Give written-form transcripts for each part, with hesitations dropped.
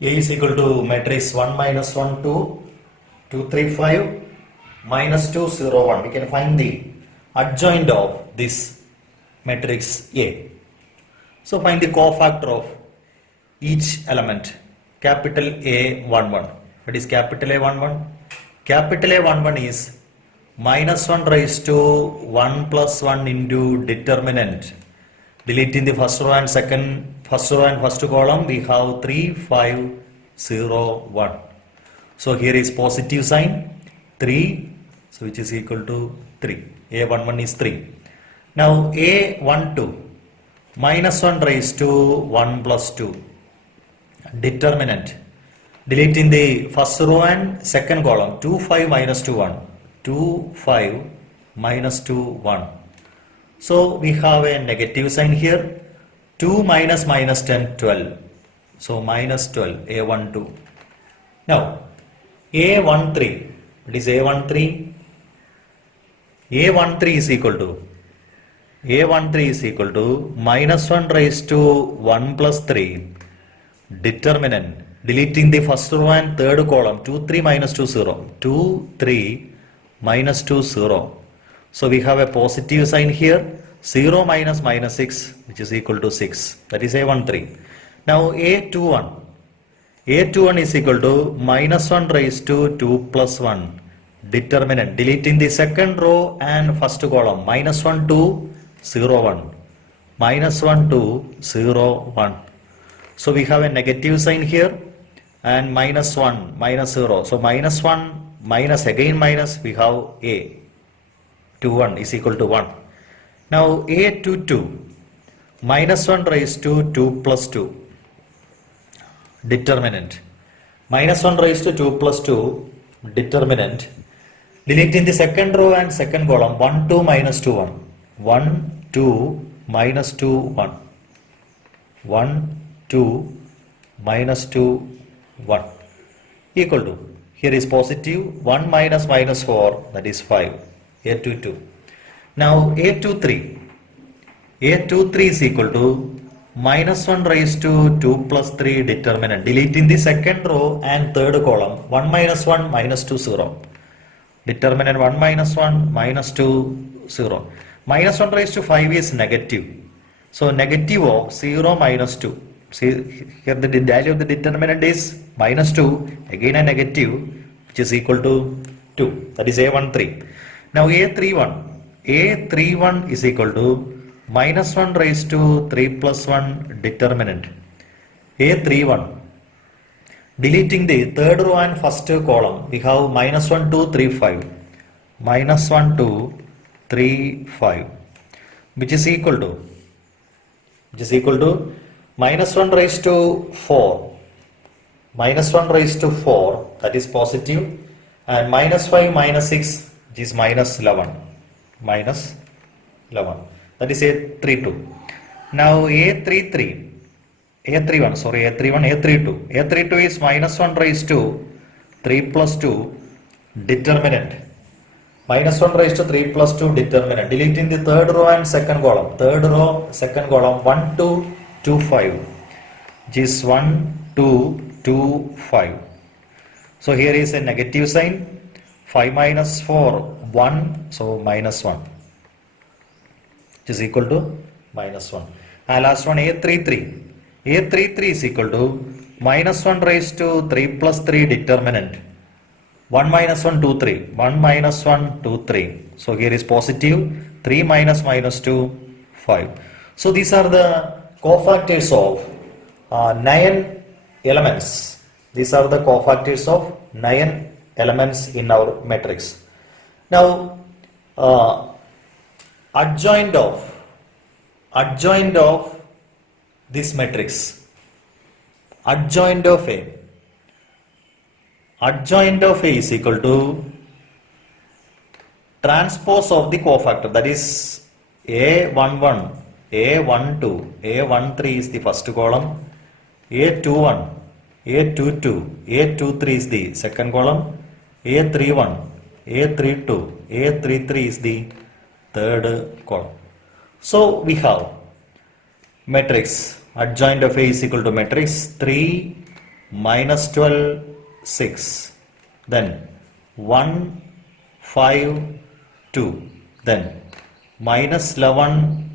A is equal to matrix 1 minus 1 2 2 3 5 minus 2 0 1. We can find the adjoint of this matrix A. So find the cofactor of each element. Capital A 1 1. What is capital A 1 1? Capital A 1 1 is minus 1 raised to 1 plus 1 into determinant. Deleting the first row and first row and first column, we have 3 5 0 1. So here is positive sign 3, so which is equal to 3. A11 is 3. Now A12 minus 1 raised to 1 plus 2. Determinant. Deleting the first row and second column, 2 5 minus 2 1. 2 5 minus 2 1. So we have a negative sign here. 2 minus minus 10 12. So minus 12 A12. Now A13. What is A13? A13 is equal to minus 1 raised to 1 plus 3 determinant. Deleting the first row and third column, 2 3 minus 2 0. 2 3 minus 2 0. So we have a positive sign here. 0 minus minus 6, which is equal to 6. That is A13. Now A21. A21 is equal to minus 1 raised to 2 plus 1 determinant. Deleting the second row and first column, minus 1 to 0 1. Minus 1 to 0 1. So we have a negative sign here and minus 1 minus 0. So minus 1 minus again minus, we have A21 is equal to 1. Now A22 minus 1 raised to 2 plus 2 determinant. Minus 1 raised to 2 plus 2 determinant. Deleting the second row and second column, 1 2 minus 2 1. 1 2 minus 2 1. 1 2 minus 2 1 equal to, here is positive 1 minus minus 4, that is 5. A22. Now A23. A23 is equal to minus 1 raised to 2 plus 3 determinant. Deleting the second row and third column, 1 minus 1 minus 2 0. Determinant 1 minus 1 minus 2 0. Minus 1 raised to 5 is negative. So negative of 0 minus 2. See here the value of the determinant is minus 2, again a negative, which is equal to 2. That is A13. Now A31. A31 is equal to minus 1 raised to 3 plus 1 determinant. A31. Deleting the third row and first column, we have minus 1 2 3 5. Minus 1 2 3 5. Which is equal to minus 1 raised to 4. Minus 1 raised to 4, that is positive. And minus 5 minus 6, which is minus 11. Minus 11. That is A32. Now A31, sorry, A31, A32. A32 is minus 1 raised to 3 plus 2 determinant. Minus 1 raised to 3 plus 2 determinant. Deleting the third row and second column. Third row, second column, 1 2 2 5. Which is 1 2 2 5. So here is a negative sign. 5 minus 4 1, so minus 1, which is equal to minus 1. And last one A33. A33 is equal to minus 1 raised to 3 plus 3 determinant. 1 minus 1 2 3. 1 minus 1 2 3. So here is positive 3 minus minus 2 5. So these are the cofactors of 9 elements. These are the cofactors of 9 elements in our matrix. Now adjoint of this matrix, adjoint of A is equal to transpose of the cofactor, that is A11, A12, A13 is the first column, A21, A22, A23 is the second column, A31, A32, A33 is the third column. So we have matrix adjoint of A is equal to matrix 3 minus 12, 6. Then 1, 5, 2. Then minus 11,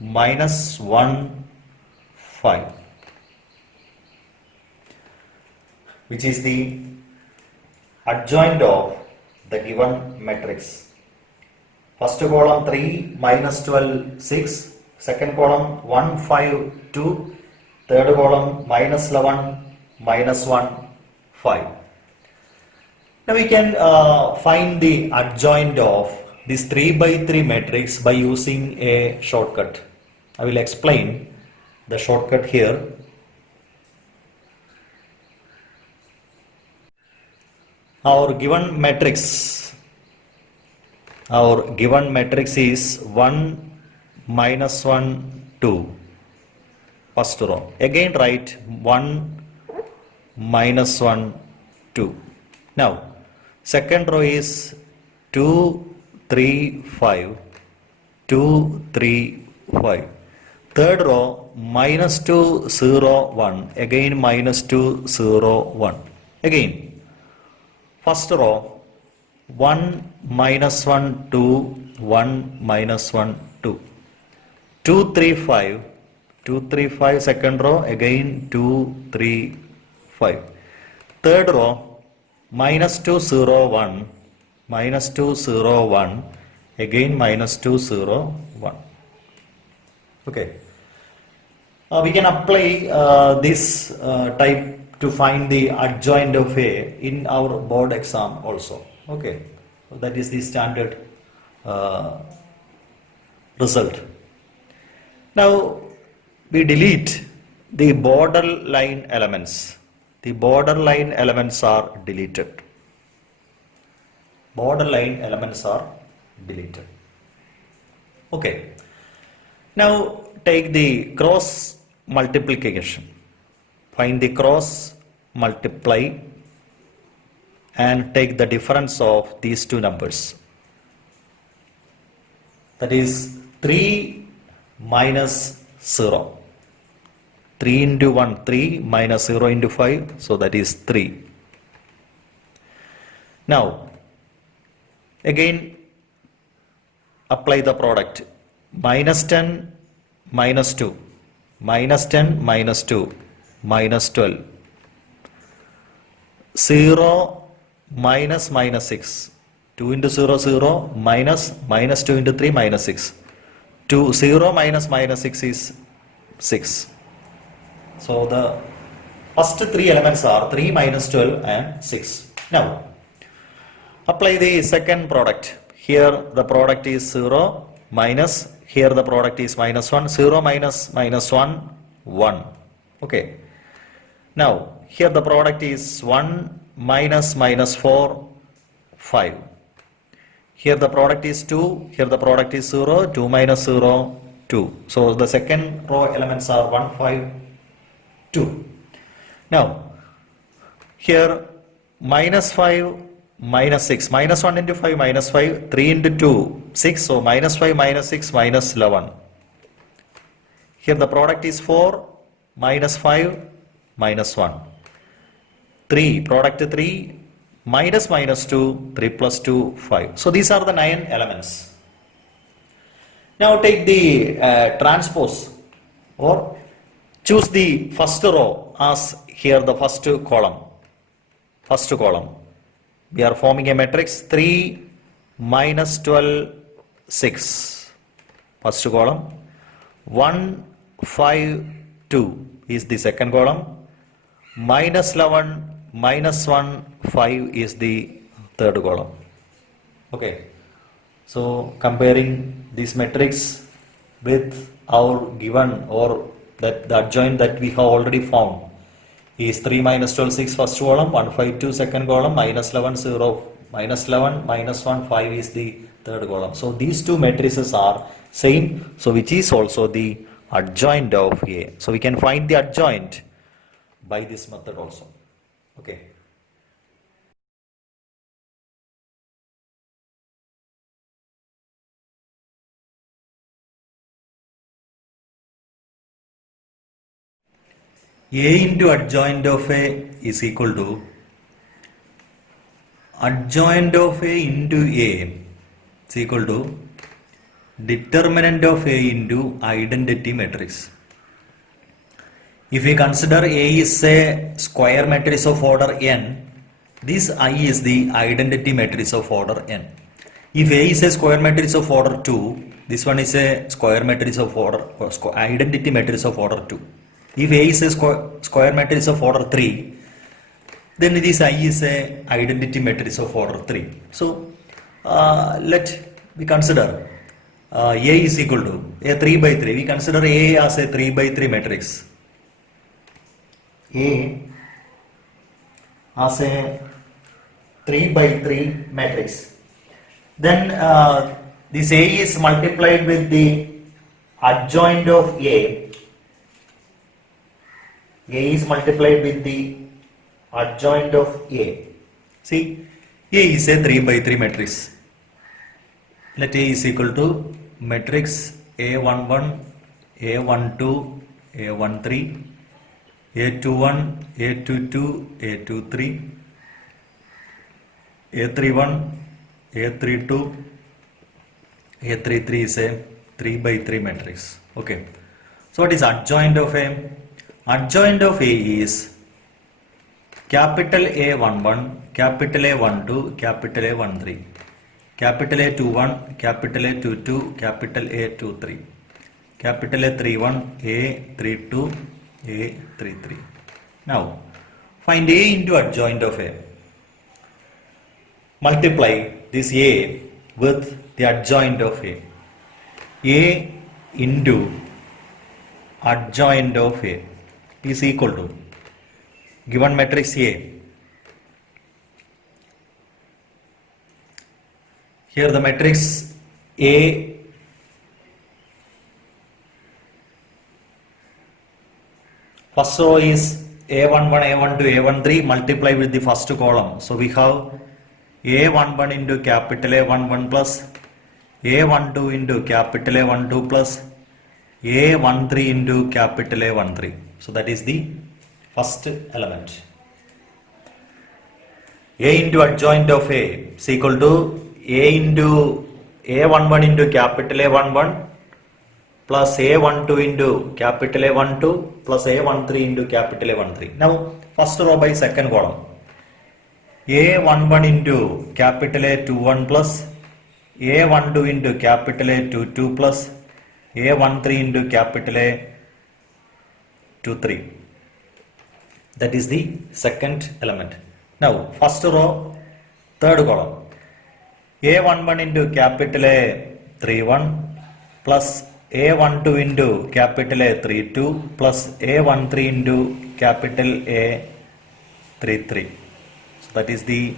minus 1, 5. Which is the adjoint of the given matrix. First column 3, minus 12, 6. Second column 1, 5, 2. Third column minus 11, minus 1, 5. Now we can find the adjoint of this 3 by 3 matrix by using a shortcut. I will explain the shortcut here. Our given matrix is 1, minus 1, 2. First row. Again write 1, minus 1, 2. Now, second row is 2, 3, 5. 2, 3, 5. Third row, minus 2, 0, 1. Again, minus 2, 0, 1. Again, first row, 1, minus 1, 2, 1, minus 1, 2. 2, 3, 5. 2, 3, 5. Second row, again 2, 3, 5. Third row, minus 2, 0, 1. Minus 2, 0, 1. Again minus 2, 0, 1. Okay. We can apply this type to find the adjoint of A in our board exam also. Okay. So that is the standard result. Now we delete the borderline elements. The borderline elements are deleted. Borderline elements are deleted. Okay. Now take the cross multiplication. Find the cross multiply and take the difference of these two numbers. That is 3 minus 0. 3 into 1, 3 minus 0 into 5, so that is 3. Now, again apply the product. Minus 10, minus 2. Minus 10, minus 2, minus 12. 0, minus, minus 6. 2 into 0, 0, minus, minus 2 into 3, minus 6. 2, 0 minus minus 6 is 6. So the first three elements are 3 minus 12 and 6. Now, apply the second product. Here the product is 0 minus, here the product is minus 1. 0 minus minus 1, 1. Okay. Now, here the product is 1 minus minus 4, 5. Here the product is 2, here the product is 0, 2 minus 0, 2. So the second row elements are 1, 5, 2. Now, here minus 5, minus 6, minus 1 into 5, minus 5, 3 into 2, 6. So minus 5, minus 6, minus 11. Here the product is 4, minus 5, minus 1. 3, product 3, minus minus 2, 3 plus 2, 5. So these are the 9 elements. Now take the transpose or choose the first row as here the first column. First column. We are forming a matrix 3, minus 12, 6. First column. 1, 5, 2 is the second column. Minus 11, minus 1, 5 is the third column. Okay. So comparing this matrix with our given or that the adjoint that we have already found is 3 minus 12, 6 first column, 1, 5, 2 second column, minus 11, 0, minus 11, minus 1, 5 is the third column. So these two matrices are same, so which is also the adjoint of A. So we can find the adjoint by this method also. Okay. A into adjoint of A is equal to adjoint of A into A is equal to determinant of A into identity matrix. If we consider A is a square matrix of order n, this I is the identity matrix of order n. If A is a square matrix of order 2, this one is a square matrix of order identity matrix of order 2. If A is a square matrix of order 3, then this I is a identity matrix of order 3. So let we consider A is equal to a 3 by 3. We consider A as a 3 by 3 matrix. A as a 3 by 3 matrix. Then this A is multiplied with the adjoint of A. A is multiplied with the adjoint of A. See, A is a 3 by 3 matrix. Let A is equal to matrix A11, A12, A13, A21, A22, A23, A31, A32, A33 is a 3 by 3 matrix. Okay. So what is adjoint of A? Adjoint of A is capital A11, capital A12, capital A13, capital A21, capital A22, capital A23, capital A31, A32, A33. Now find A into adjoint of A. Multiply this A with the adjoint of A. A into adjoint of A is equal to given matrix A. Here the matrix A first row is A11, A12, A13 multiply with the first column. So we have A11 into capital A11 plus A12 into capital A12 plus A13 into capital A13. So that is the first element. A into adjoint of A is equal to A into A11 into capital A11 plus A12 into capital A12 plus A13 into capital A13. Now first row by second column. A11 into capital A21 plus A12 into capital A22 plus A13 into capital A23. That is the second element. Now first row, third column. A11 into capital A31 plus A12 into capital A32 plus A13 into capital A33. So that is the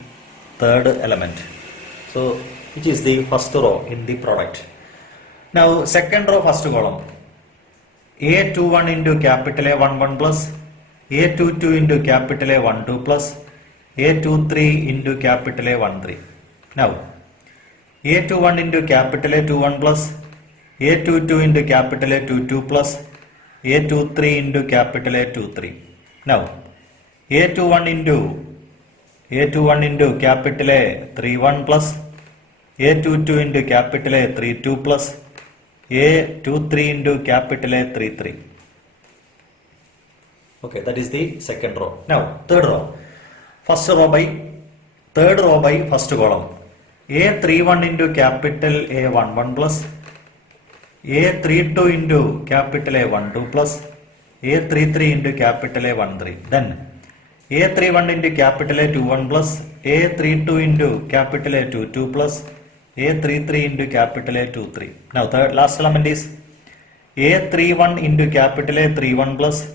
third element. So which is the first row in the product. Now second row, first column. A21 into capital A11 plus A22 into capital A12 plus A23 into capital A13. Now A21 into capital A21 plus A22 into capital A22 plus A23 into capital A23. Now A21 into capital A31 plus A22 into capital A32 plus A23 into capital A33. Okay, that is the second row. Now third row. Third row by first column. A31 into capital A11 plus A32 into capital A12 plus A33 into capital A13. Then A31 into capital A21 plus A32 into capital A22 plus A33 into capital A23. Now third last element is A31 into capital A31 plus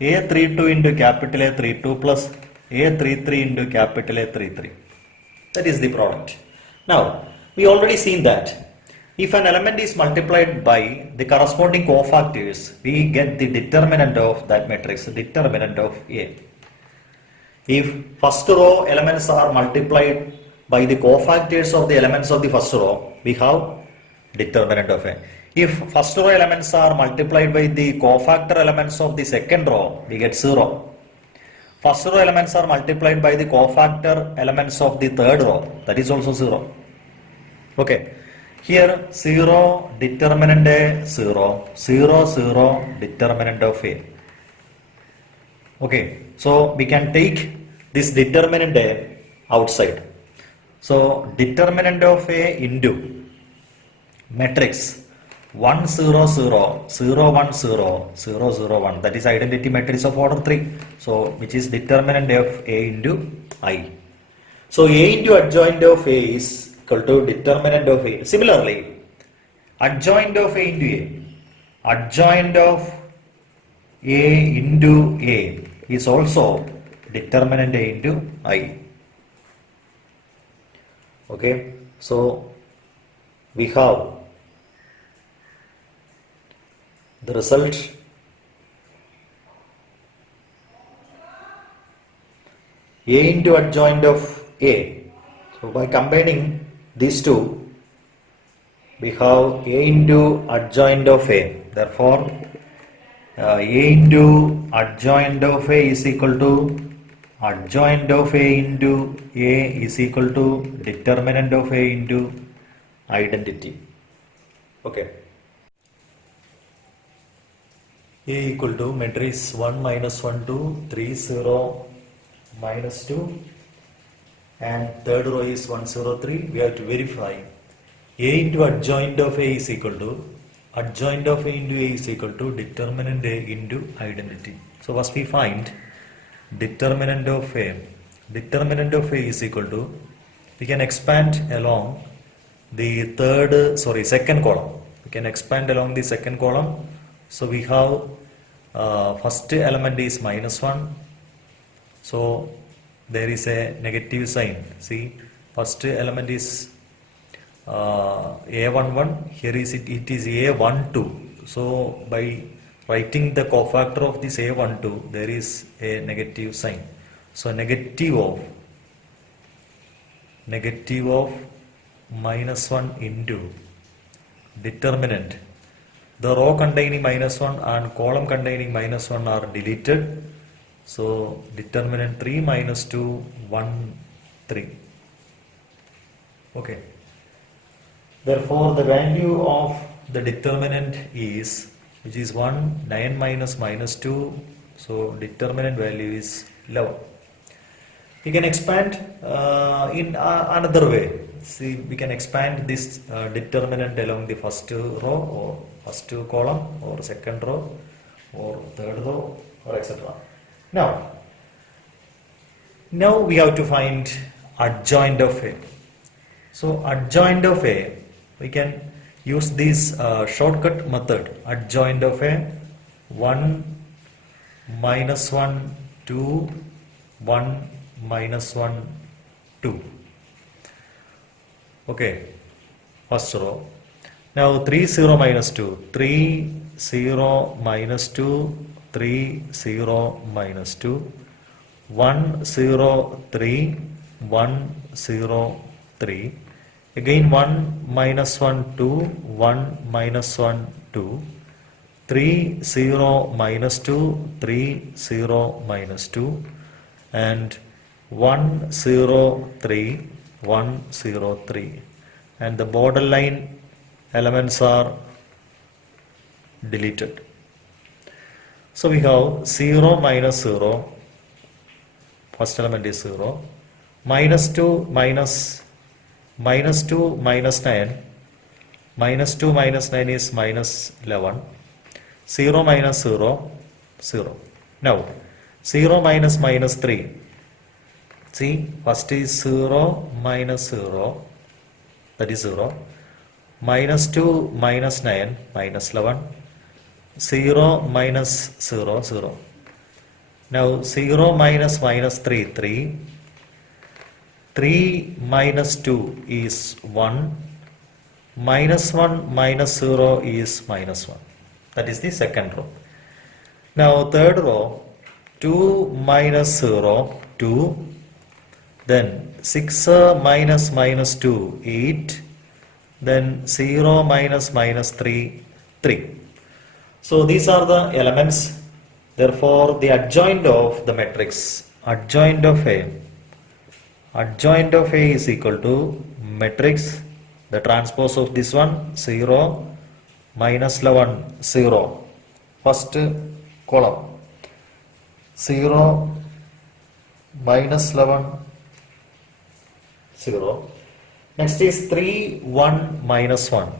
A32 into capital A32 plus A33 into capital A33. That is the product. Now we already seen that if an element is multiplied by the corresponding cofactors, we get the determinant of that matrix, determinant of A. If first row elements are multiplied by the cofactors of the elements of the first row, we have determinant of A. If first row elements are multiplied by the cofactor elements of the second row, we get 0. First row elements are multiplied by the cofactor elements of the third row, that is also 0. Okay, here 0 determinant A 0, 0 0 determinant of A. Okay, so we can take this determinant A outside. So determinant of A into matrix 1 0 0 0 1 0 0 0 1, that is identity matrix of order 3. So which is determinant of A into I. So A into adjoint of A is equal to determinant of A. Similarly, adjoint of A into A, adjoint of A into A is also determinant A into I. Okay, so we have the result A into adjoint of A. So by combining these two, we have A into adjoint of A. Therefore, A into adjoint of A is equal to adjoint of A into A is equal to determinant of A into identity. Okay. A equal to matrix 1 minus 1 2 3 0 minus 2 and third row is 1 0 3. We have to verify A into adjoint of A is equal to adjoint of A into A is equal to determinant A into identity. So first we find determinant of A. Determinant of A is equal to, we can expand along the second column. We can expand along the second column. So we have first element is minus 1. So there is a negative sign. See, first element is A11. Here is it is A12. So by writing the cofactor of this A12, there is a negative sign. So negative of minus 1 into determinant. The row containing minus 1 and column containing minus 1 are deleted. So determinant 3 minus 2, 1, 3. Okay. Therefore, the value of the determinant is, which is 1, 9 minus 2. So determinant value is 11. We can expand in another way. See, we can expand this determinant along the first row or first column or second row or third row or etc. Now we have to find adjoint of A. So adjoint of A, we can use this shortcut method. Adjoint of A, 1 minus 1 2 1 minus 1 2. Okay, first row. Now 3 0 minus 2, 3 0 minus 2, 3 0 minus 2, 1 0 3, 1 0 3. Again 1 minus 1 2, 1 minus 1 2, 3 0 minus 2, 3 0 minus 2, and 1 0 3, 1 0 3, and the borderline elements are deleted. So we have 0 minus 0, first element is 0, minus 2 minus 2 minus 9, minus 2 minus 9 is minus 11, 0 minus 0, 0. Now 0 minus 3. See, first is 0 minus 0, that is 0, minus 2 minus 9, minus 11, 0 minus 0, 0. Now 0 minus 3, 3, 3 minus 2 is 1, minus 1 minus 0 is minus 1. That is the second row. Now third row, 2 minus 0, 2, then 6 minus 2, 8, then 0 minus minus 3, 3. So these are the elements. Therefore, the adjoint of the matrix, adjoint of A is equal to matrix, the transpose of this one, 0, minus 11, 0. First column, 0, minus 11, 0. Next is 3, 1, minus 1.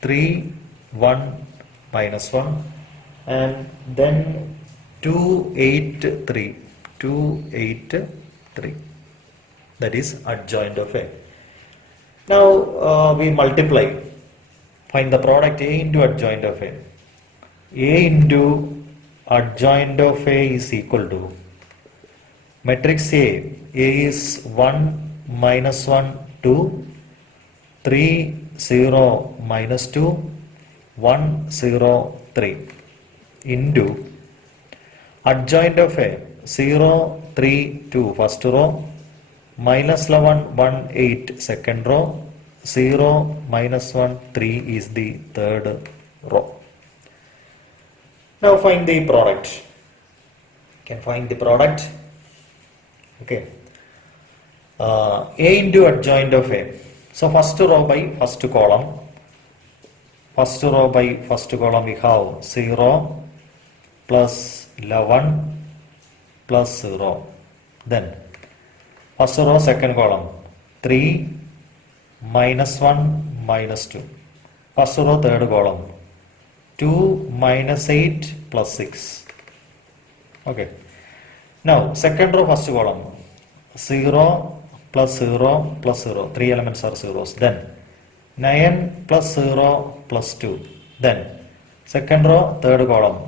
3, 1, minus 1. And then 2, 8, 3. 2, 8, 3. That is adjoint of A. Now we multiply. Find the product A into adjoint of A. A into adjoint of A is equal to matrix A. A is 1, minus 1, 2, 3, 0, minus 2, 1, 0, 3 into adjoint of A 0, 3, 2 first row, minus 11, 1, 8 second row, 0, minus 1, 3 is the third row. Now find the product. You can find the product. Okay. A into adjoint of A. So first row by first column. First row by first column we have 0 plus 11 plus 0. Then first row second column 3 minus 1 minus 2. First row third column 2 minus 8 plus 6. Okay. Now second row first column 0 plus 0 plus 0. 3 elements are zeros. Then 9 plus 0 plus 2. Then second row third column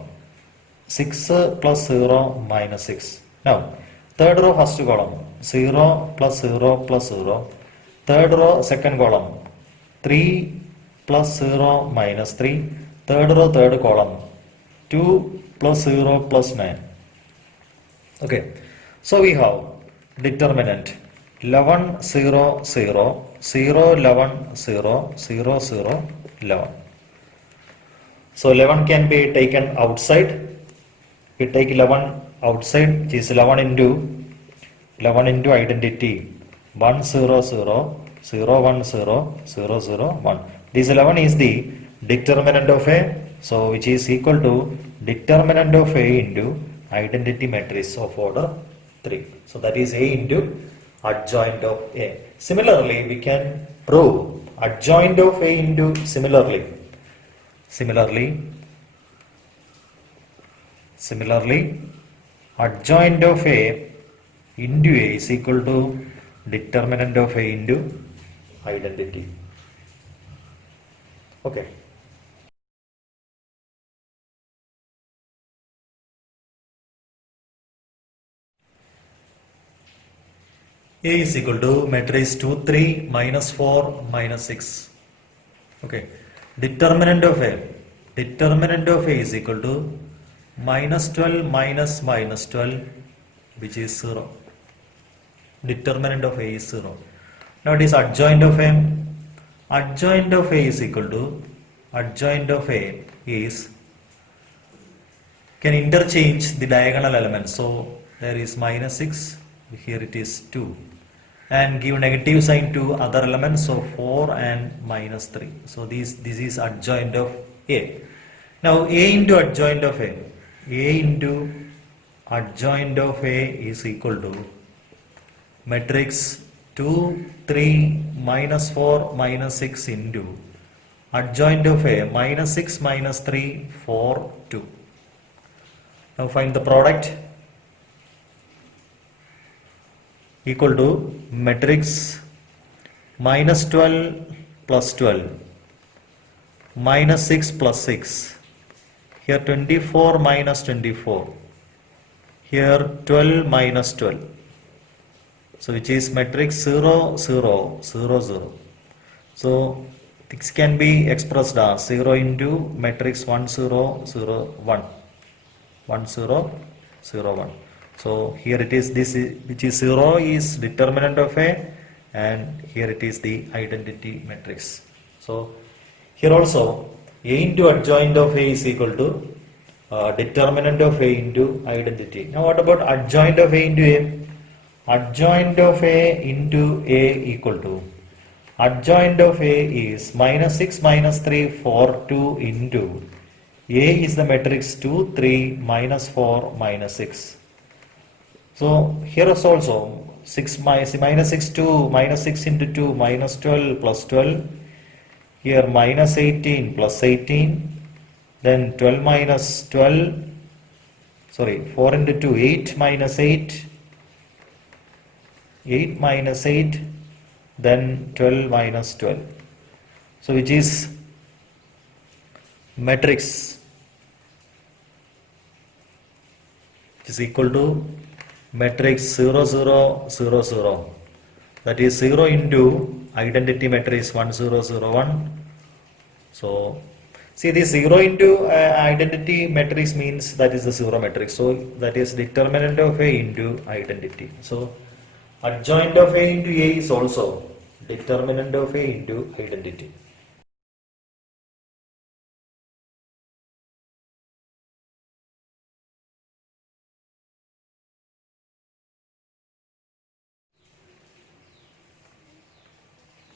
6 plus 0 minus 6. Now third row first column 0 plus 0 plus 0. Third row second column 3 plus 0 minus 3. Third row third column 2 plus 0 plus 9. Okay. So we have determinant 11 0 0 0 11 0 0 0 11. So 11 can be taken outside. We take 11 outside, which is 11 into identity 1 0 0 0 1 0 0 0 1. This 11 is the determinant of A, so which is equal to determinant of A into identity matrix of order 3. So that is A into adjoint of A. Similarly, we can prove adjoint of A into similarly adjoint of A into A is equal to determinant of A into identity. Okay. A is equal to matrix 2, 3, minus 4, minus 6. Okay. Determinant of A is equal to minus 12 minus minus 12, which is 0. Determinant of A is 0. Now it is adjoint of A. Adjoint of A is equal to adjoint of A is can interchange the diagonal elements. So there is minus 6, here it is 2, and give negative sign to other elements, so 4 and minus 3. So this is adjoint of A. Now A into adjoint of A into adjoint of A is equal to matrix 2, 3, minus 4, minus 6 into adjoint of A minus 6, minus 3, 4, 2. Now find the product. Equal to matrix minus 12 plus 12, minus 6 plus 6, here 24 minus 24, here 12 minus 12. So which is matrix 0 0 0 0. So this can be expressed as 0 into matrix 1 0 0 1 1 0 0 1. So here it is, this is, which is 0 is determinant of A, and here it is the identity matrix. So here also A into adjoint of A is equal to determinant of A into identity. Now what about adjoint of A into A? Adjoint of A into A equal to adjoint of A is minus 6 minus 3 4 2 into A is the matrix 2 3 minus 4 minus 6. So here is also 6 minus 6 2 minus 6 into 2 minus 12 plus 12. Here minus 18 plus 18. Then 12 minus 12. Sorry, 4 into 2 8 minus 8. 8 minus 8. Then 12 minus 12. So which is matrix which is equal to matrix 0 0 0 0, that is 0 into identity matrix 1 0 0 1. So see, this 0 into identity matrix means that is the 0 matrix, so that is determinant of A into identity. So adjoint of A into A is also determinant of A into identity.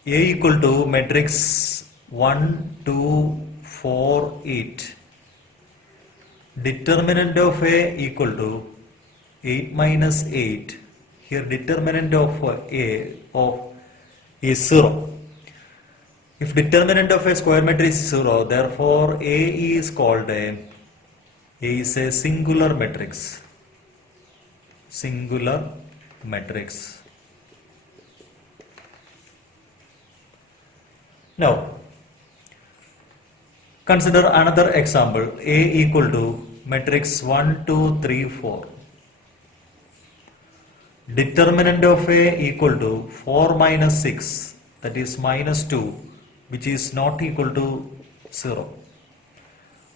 A equal to matrix 1 2 4 8. Determinant of A equal to 8 minus 8. Here determinant of A is 0. If determinant of a square matrix is 0, therefore A is called a singular matrix. Singular matrix. Now, consider another example. A equal to matrix 1 2 3 4. Determinant of A equal to 4 minus 6, that is minus 2, which is not equal to 0.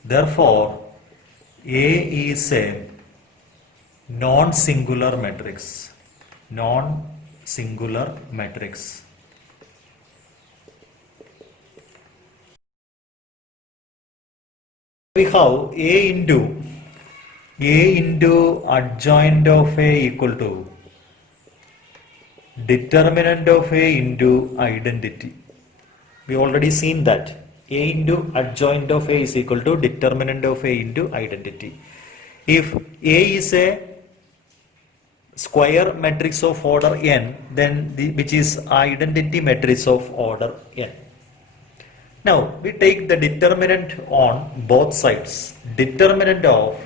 Therefore, A is a non-singular matrix. Non-singular matrix. We have A into adjoint of A equal to determinant of A into identity. We already seen that A into adjoint of A is equal to determinant of A into identity. If A is a square matrix of order n, then which is identity matrix of order n. Now we take the determinant on both sides. Determinant of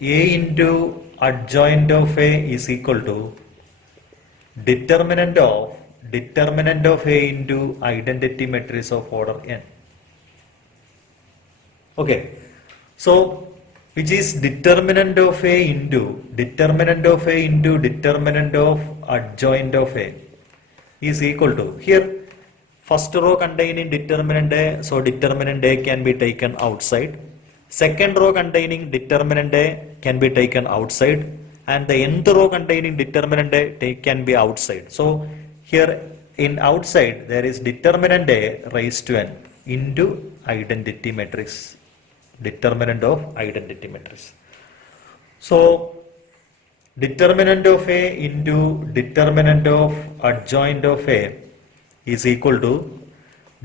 A into adjoint of A is equal to determinant of A into identity matrix of order n. Okay, so which is determinant of A into determinant of adjoint of A is equal to, here first row containing determinant A, so determinant A can be taken outside. Second row containing determinant A can be taken outside, and the nth row containing determinant A can be outside. So here in outside there is determinant A raised to n into identity matrix, determinant of identity matrix. So determinant of A into determinant of adjoint of A is equal to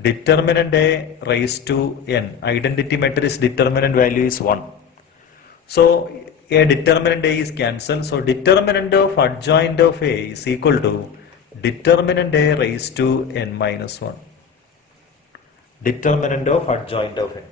determinant A raised to n. Identity matrix determinant value is 1. So a determinant A is cancelled. So determinant of adjoint of A is equal to determinant A raised to n minus 1. Determinant of adjoint of A.